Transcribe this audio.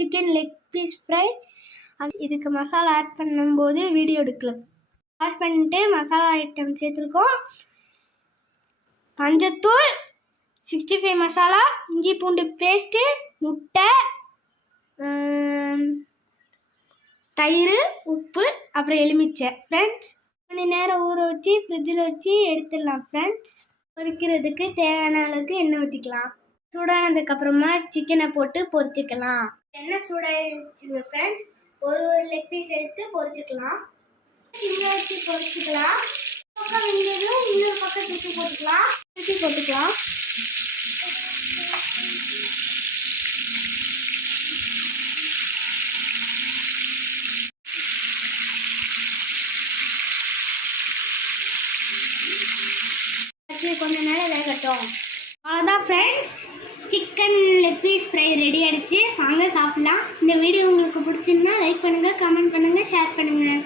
Chicken leg piece fry. இதுக்கு masala add பண்ணும்போது video எடுக்கல. வாஷ் பண்ணிட்டு மசாலா ஐட்டம் சேர்த்துருக்கோம். மஞ்சத்தூள், 65 மசாலா, இஞ்சி பூண்டு பேஸ்ட்டு, முட்டை, தயிர், உப்பு, அப்புறம் எலுமிச்சை. ஃப்ரெண்ட்ஸ் மணி நேரம் ஊற வச்சு ஃப்ரிட்ஜில் வச்சு எடுத்துடலாம். ஃப்ரெண்ட்ஸ் பொரிக்கிறதுக்கு தேவையான அளவுக்கு எண்ணெய் ஊற்றிக்கலாம். சூடானதுக்கப்புறமா சிக்கனை போட்டு பொரிச்சிக்கலாம். எண்ணெய் சூடாகிடுச்சுங்க ஃப்ரெண்ட்ஸ். ஒரு லெக் பீஸ் எடுத்து பொரிச்சிக்கலாம். சிம்மில் வச்சு பொரிச்சிக்கலாம். பக்கம் வெந்ததும் இன்னொரு பக்கம் திருப்பி போட்டுக்கலாம். கொஞ்ச நேரம் வேகட்டும். அவ்வளோதான் friends, chicken leg piece fry ready ஆகிடுச்சு. வாங்க சாப்பிட்லாம். இந்த வீடியோ உங்களுக்கு பிடிச்சிருந்தா லைக் பண்ணுங்கள், கமெண்ட் பண்ணுங்கள், ஷேர் பண்ணுங்கள்.